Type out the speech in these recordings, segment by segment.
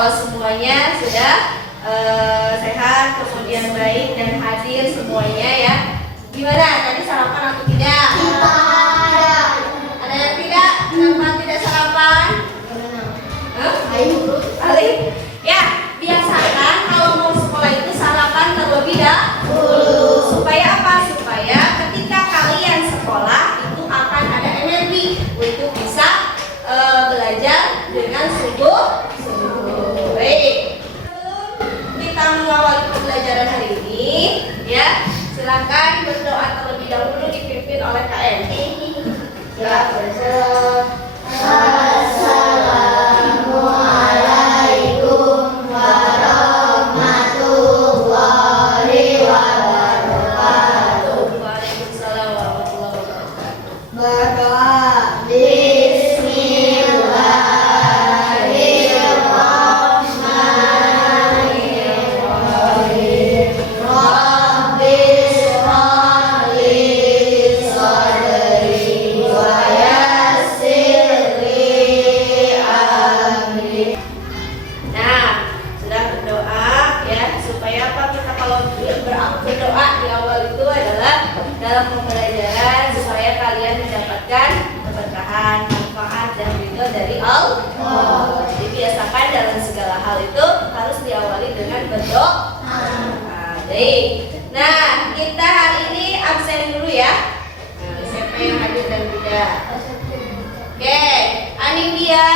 kalau semuanya sudah sehat, kemudian baik dan hadir semuanya ya. Gimana? Tadi sarapan atau tidak? Ada yang tidak? Kenapa tidak sarapan? Alif. Ya, biasakan kalau mau sekolah itu sarapan terlebih dahulu. Supaya apa? Supaya ketika kalian sekolah itu akan ada energi untuk bisa belajar dengan sungguh. Baik. Sebelum kita mengawali pembelajaran hari ini, ya, silakan berdoa terlebih dahulu dipimpin oleh KM. Assalamualaikum warahmatullahi wabarakatuh. Waalaikumsalam warahmatullahi wabarakatuh. Berdoa. Berdoa di awal itu adalah dalam pembelajaran supaya kalian mendapatkan keberkahan, manfaat dan ridho dari Allah. Jadi biasakan dalam segala hal itu harus diawali dengan berdoa. Baik. Nah, kita hari ini absen dulu ya. Siapa yang hadir dan tidak? Oke, Anindya,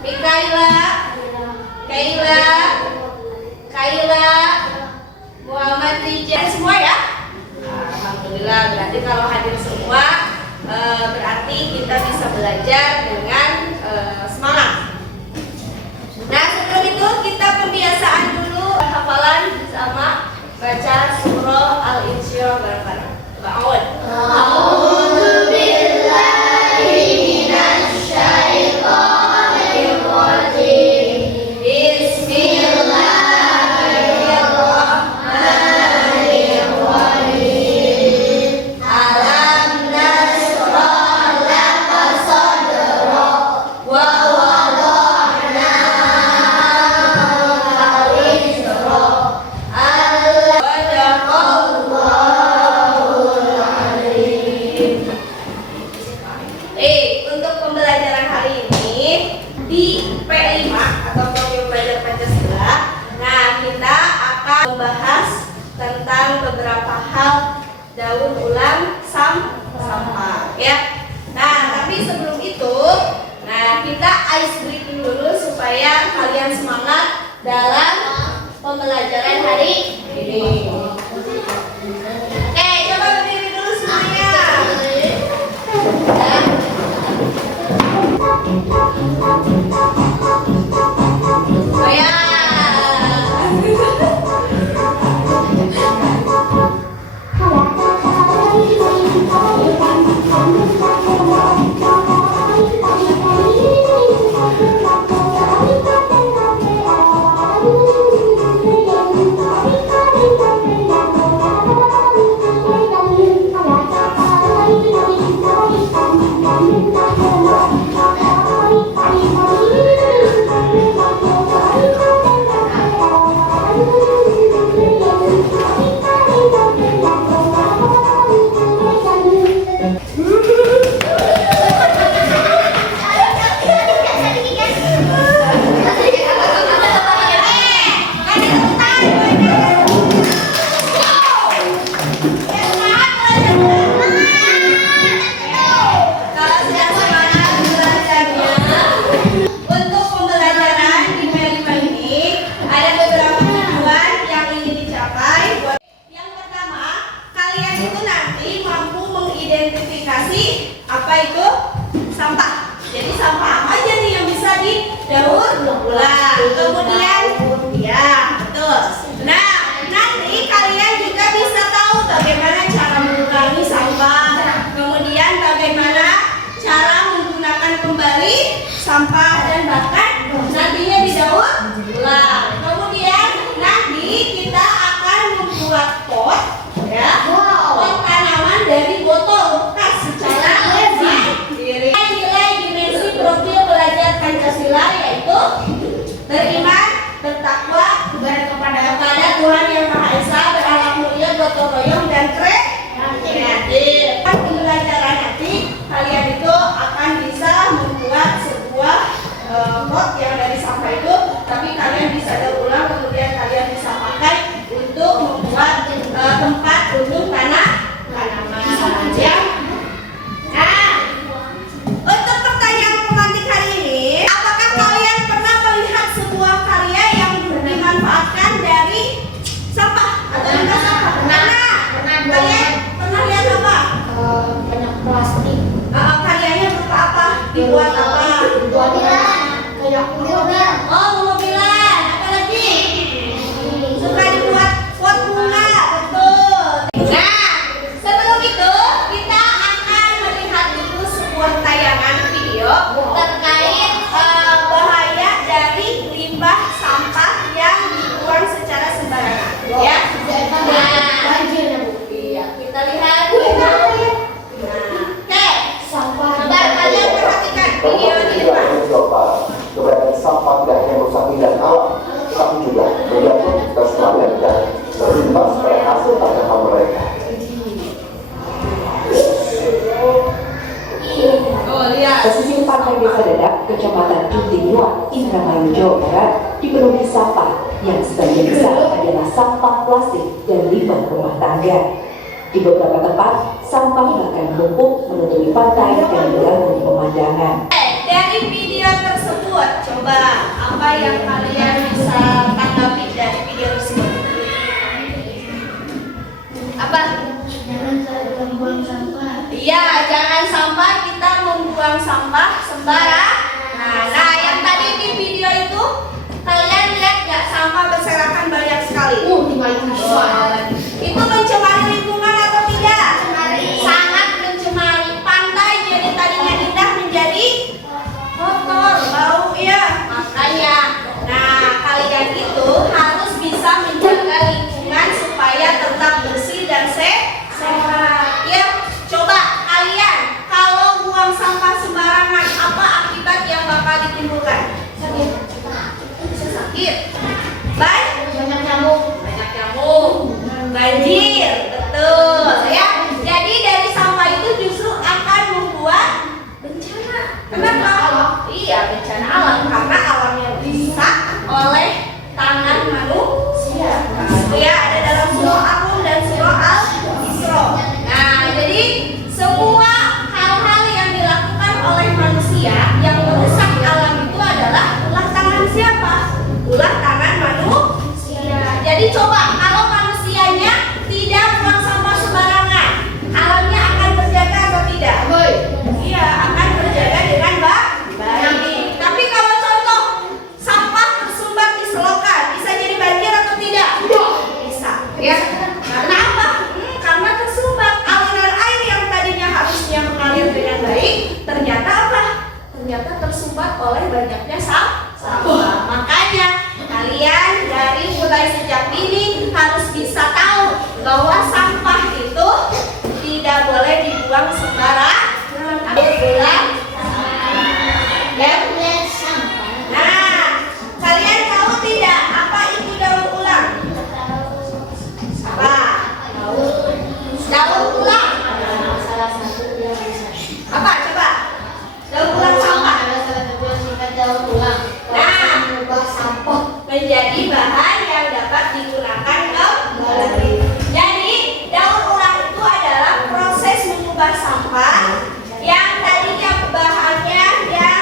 Mikaila, Kaila, Muhammad Rijal, semua ya? Alhamdulillah, berarti kalau hadir semua berarti kita bisa belajar dengan semangat. Nah, sebelum itu kita pembiasaan dulu hafalan bersama baca surah Al-Insyirah bareng-bareng. Ba'ud. Untuk pembelajaran hari ini di P5 atau Program Belajar Pancasila, nah kita akan membahas tentang beberapa hal daur ulang sampah ya. Nah, tapi sebelum itu, nah kita ice breaking dulu supaya kalian semangat dalam pembelajaran hari ini. Oke, coba berdiri dulu semuanya. Apa itu? Sampah. Jadi sampah apa aja nih yang bisa didaur ulang. Kemudian ya, betul. Nah, nanti kalian juga bisa tahu bagaimana cara mengurangi sampah. Kemudian bagaimana cara menggunakan kembali sampah dan bahkan nantinya didaur ulang. Kemudian nanti kita akan membuat pot ya. Pot tanaman dari botol bekas secara mandiri. Nilai dimensi profil belajar Pancasila yaitu buat apa? Kayak mobil. Oh, mobilan. Apa lagi? Suka dibuat pot bunga, betul. Nah, sebelum itu kita akan melihat dulu sebuah tayangan video terkait bahaya dari limbah sampah yang dibuang secara sembarangan. Ya. Nah, iya, kita lihat. Nah, oke. Sabar, kalian perhatikan video di depan. Keberadaan sampah tidak hanya merusak dan alam, tapi juga mengganggu kelestarian dan berimbas pada hasil tangkapan mereka. Oh, lihat. Pesisir pantai Desa Dadak, Kecamatan Junting Luar, Indramayu, Jawa Barat, dipenuhi sampah yang sebagian besar adalah sampah plastik dan limbah rumah tangga. Di beberapa tempat, sampah bahkan menumpuk menutupi pantai dan mengganggu pemandangan. Dari video tersebut, coba apa yang kalian bisa tanggapi dari video tersebut? Apa? Jangan buang sampah. Iya, jangan sampai kita membuang sampah sembarangan. Nah, yang tadi di video itu kalian lihat nggak sampah berserakan banyak sekali? Itu mencemari lingkungan atau tidak? Sangat mencemari. Pantai jadi tadinya indah menjadi kotor, bau ya. Makanya, nah kalian itu harus bisa menjaga lingkungan supaya tetap bersih dan sehat. Ya, coba kalian kalau buang sampah sembarangan, apa akibat yang bakal ditimbulkan? Bisa sakit. Baik. Banyak nyamuk. Banyak nyamuk, banjir, betul ya. Jadi dari sampah itu justru akan membuat bencana. Kenapa? Iya, bencana alam karena alamnya rusak oleh tangan manusia. Itu ya ada dalam surah Ar-Rum dan surah Al-Isra. Nah, jadi semua hal-hal yang dilakukan oleh manusia yang merusak alam itu adalah ulah tangan siapa? Ulah tangan manusia. Jadi coba kalau manusianya tidak buang sampah sembarangan, alamnya akan terjaga atau tidak? Iya, akan terjaga dengan baik. Tapi kalau contoh sampah tersumbat di selokan, bisa jadi banjir atau tidak? Bisa. Ya. Karena apa? Karena tersumbat aliran air yang tadinya harusnya mengalir dengan baik, ternyata apa? Ternyata tersumbat oleh banyaknya sampah. Makanya kalian dari mulai sejak dini harus bisa tahu bahwa sampah itu tidak boleh dibuang sembarangan. Bulan. Ya. Nah, kalian tahu tidak apa itu daur ulang? Apa? Daur ulang. Salah satu yang bisa. Apa? Coba. Daur ulang sampah. Ada salah satu yang singkat daur ulang. Nah, Mengubah sampah menjadi bahan yang dapat digunakan kembali. Jadi, daur ulang itu adalah proses mengubah sampah yang tadinya bahannya yang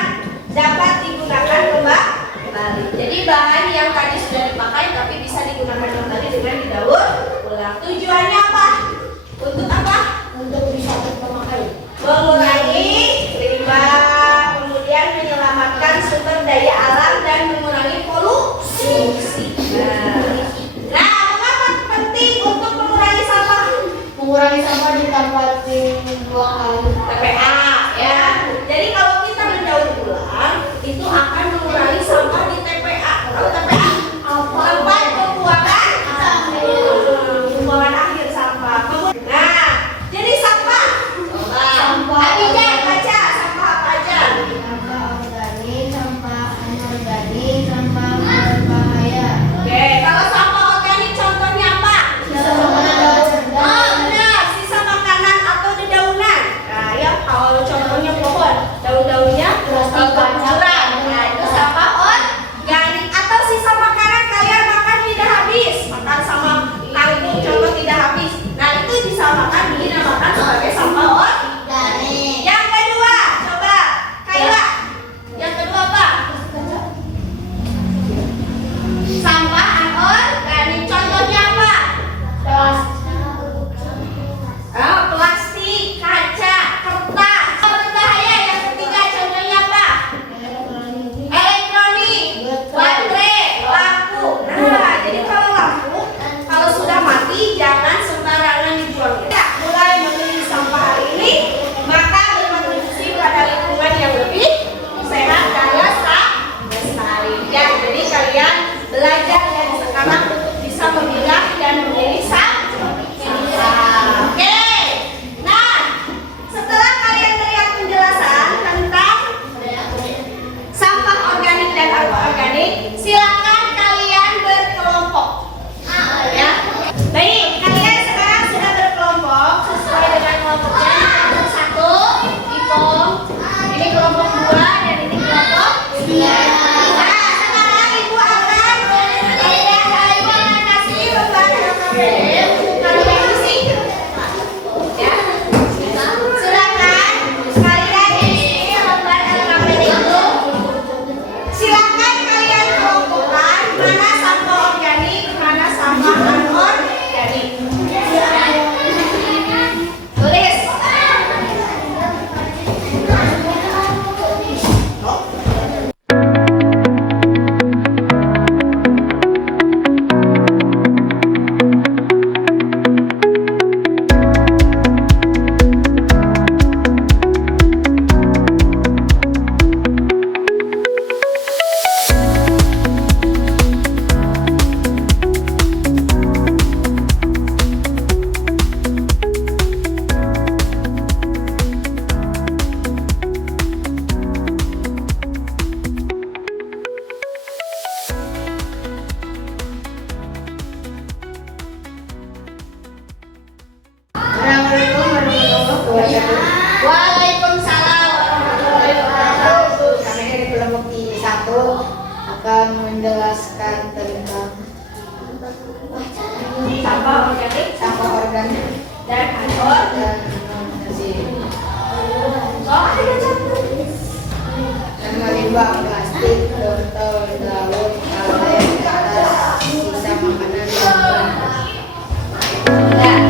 dapat digunakan kembali. Jadi, bahan yang tadi sudah dipakai tapi bisa digunakan kembali dengan didaur ulang. Tujuannya apa? Untuk apa? untuk bisa terpakai. Mengurangi limbah, kemudian menyelamatkan sumber daya alam dan mengurangi polusi. Nah, mengapa penting untuk mengurangi sampah? Mengurangi sampah di tempat buang air. TPA ya. Jadi kalau kita mendaur ulang itu akan mengurangi sampah di TPA. Tahu TPA? Tempat pembuangan akhir sampah. Nah, jadi sampah. Coba. Abijah baca sampah apa aja? Sampah organik, sampah anorganik, sampah berbahaya. Oke, kalau sampah organik contohnya apa? Sisa makanan daur Oh, benar, sisa makanan atau dedaunan. Nah, sampah organik dan anorganik. So, ada catat. Limbah plastik, botol, daun, kaleng, karas, sisa makanan dan Nah,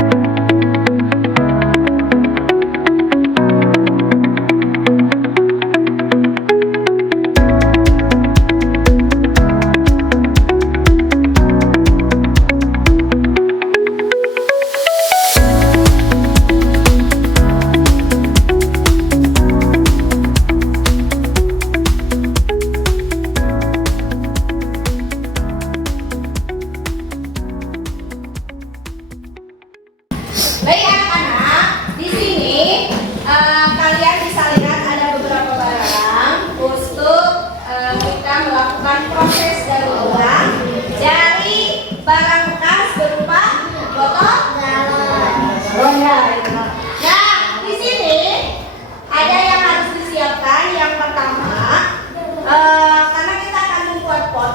baik anak-anak, di sini kalian bisa lihat ada beberapa barang untuk kita melakukan proses daur ulang dari barang bekas berupa botol galon. Nah, di sini ada yang harus disiapkan. Yang pertama, karena kita akan membuat pot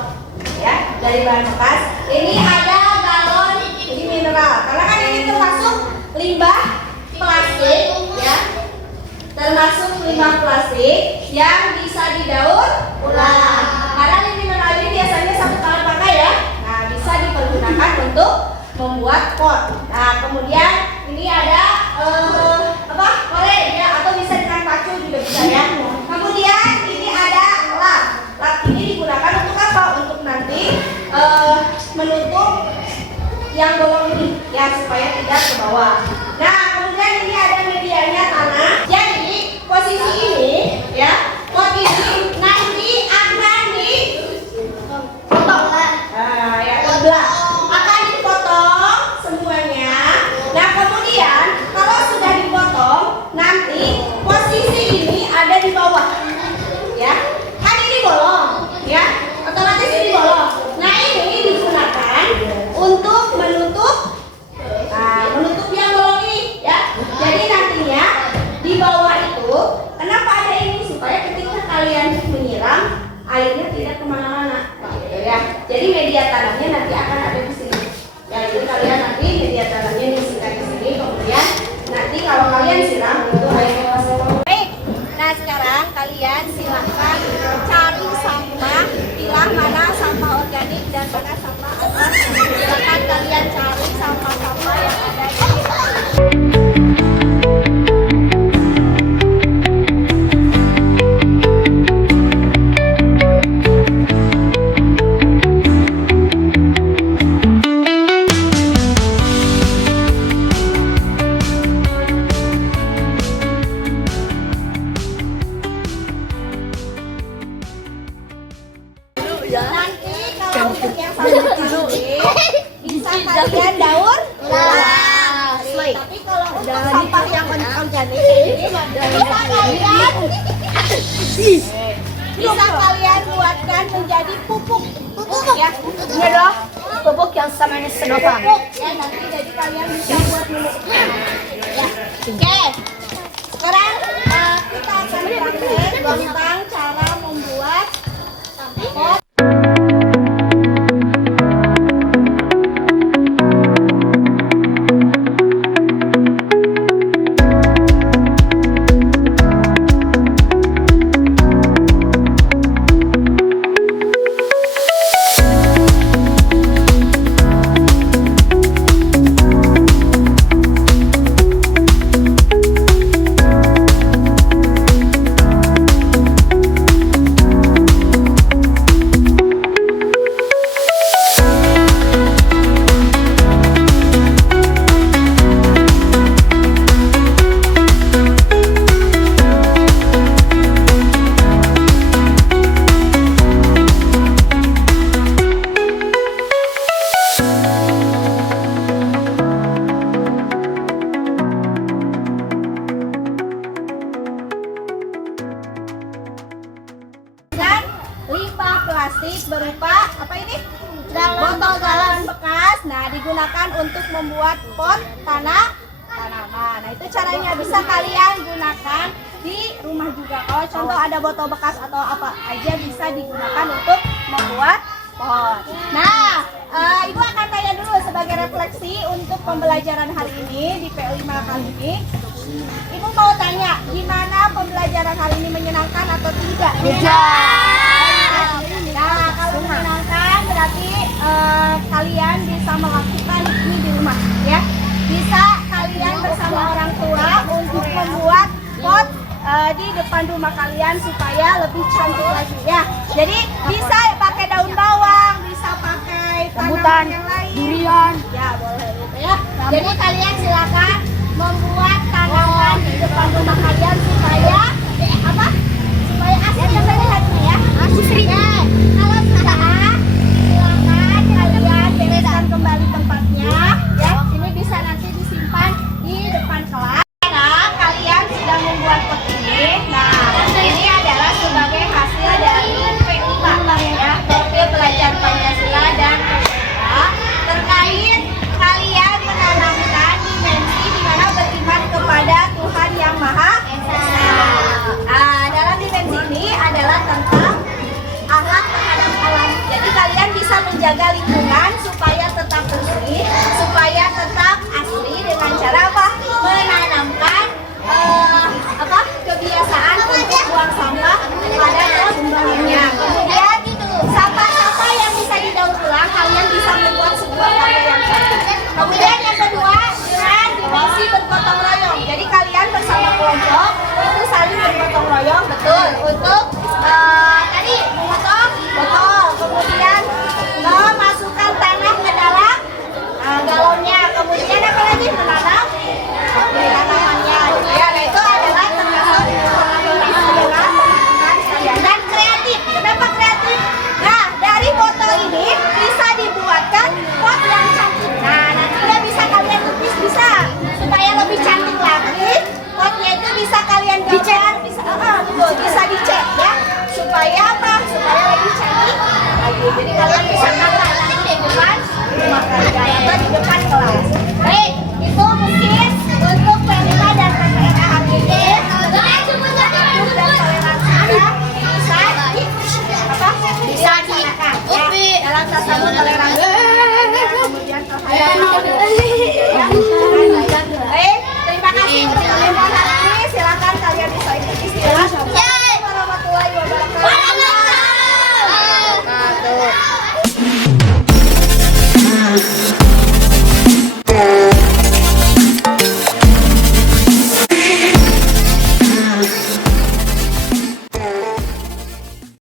ya dari bahan bekas. Ini ada galon, ini mineral. Karena kan ini termasuk limbah plastik ya, termasuk limbah plastik yang bisa didaur ulang. Karena ini mineral ini biasanya satu kali pakai ya, nah bisa dipergunakan untuk membuat pot. Nah kemudian ini ada korek ya, atau bisa dengan pacu juga bisa ya. Kemudian ini ada lap. Lap ini digunakan untuk apa? Untuk nanti menutup yang bolong ini ya, supaya tidak ke bawah. Nah kemudian ini ada medianya tanah. Jadi posisi ini ya, pot ini nanti akan dipotong. Ya sebelah akan dipotong semuanya. Nah kemudian kalau sudah dipotong, nanti posisi ini ada di bawah ya, kan ini bolong ya, otomatis ini bolong. Nah ini digunakan untuk menutup yang bolong ini ya. Jadi nantinya di bawah itu, kenapa ada ini? Supaya ketika kalian menyiram, airnya tidak kemana-mana gitu ya. Jadi media tanamnya nanti akan ada di sini ya. Jadi kalian nanti media tanamnya diisikan di sini, kemudian nanti kalau kalian siram itu airnya pasti kemana. Baik, nah sekarang kalian silahkan cari sampah, pilah mana sampah organik dan mana sampah anorganik. Silahkan kalian cari sampah-sampah yang ada di nanti kalau untuk yang sampah plastik bisa kalian daur ulang. Tapi kalau untuk sampah yang organik ini bisa kalian buatkan menjadi pupuk ya. Ini dong, pupuk yang samanya sedotan. Pupuk ya, nanti jadi kalian bisa buat minum ya. Oke, sekarang kita akan praktek tentang cara membuat pot. plastik berupa apa ini? Botol galon bekas. Nah, digunakan untuk membuat pot tanaman. Nah, itu caranya bisa kalian gunakan di rumah juga. Kalau contoh ada botol bekas atau apa aja bisa digunakan untuk membuat pot. Nah, Ibu akan tanya dulu sebagai refleksi untuk pembelajaran hari ini di PO5 kali ini. Ibu mau tanya, gimana pembelajaran hari ini, menyenangkan atau tidak? Nah, kalau menyenangkan berarti kalian bisa melakukan ini di rumah, ya. Bisa kalian bersama orang tua untuk membuat pot di depan rumah kalian supaya lebih cantik lagi, ya. Jadi bisa pakai daun bawang, bisa pakai tanaman yang lain. durian. Ya, boleh gitu ya. Jadi kalian silakan membuat tanaman di depan rumah kalian supaya apa? Supaya asri dan melihatnya, ya. Asri. Kalau sudah silakan kalian bereskan kembali tempatnya, ya. Ini bisa nanti disimpan di depan kelas. Nah, kalian sudah membuat pot ini. Nah, ini adalah sebagai hasil dari P5 ya, profil belajar Pancasila dan Pancasila, terkait kalian menanamkan dimensi di mana beriman kepada Tuhan Yang Maha Esa. Dalam dimensi ini adalah tentang akhlak terhadap alam. Jadi kalian bisa menjaga lingkungan supaya tetap bersih, supaya tetap asli dengan cara apa? Menanamkan kebiasaan untuk buang sampah pada tempatnya. Kemudian sampah-sampah yang bisa didaur ulang, kalian bisa membuat sebuah karya yang cantik. Kemudian yang kedua, dengan dimensi bergotong royong. Jadi kalian bersama kelompok itu saling bergotong royong, betul, untuk tadi memotong botol, kemudian memasukkan tanah ke dalam galonnya, kemudian apa lagi, menanam tanamannya. Ya, nah itu adalah termasuk kolaborasi dengan teman-teman sekalian dan kreatif. Kenapa kreatif? Nah, dari botol ini bisa dibuatkan pot yang cantik. Nah, nanti udah bisa kalian lukis, bisa supaya lebih cantik lagi. Potnya itu bisa kalian gambar, bisa dicat ya, supaya apa? Supaya lebih cantik lagi. Jadi kalian bisa nampak nanti di depan rumah kalian atau di depan kelas. Baik, itu mungkin untuk P5 dan PPNA hari ini. Dan toleransi bisa dilaksanakan ya, dalam tasawuf toleransi kemudian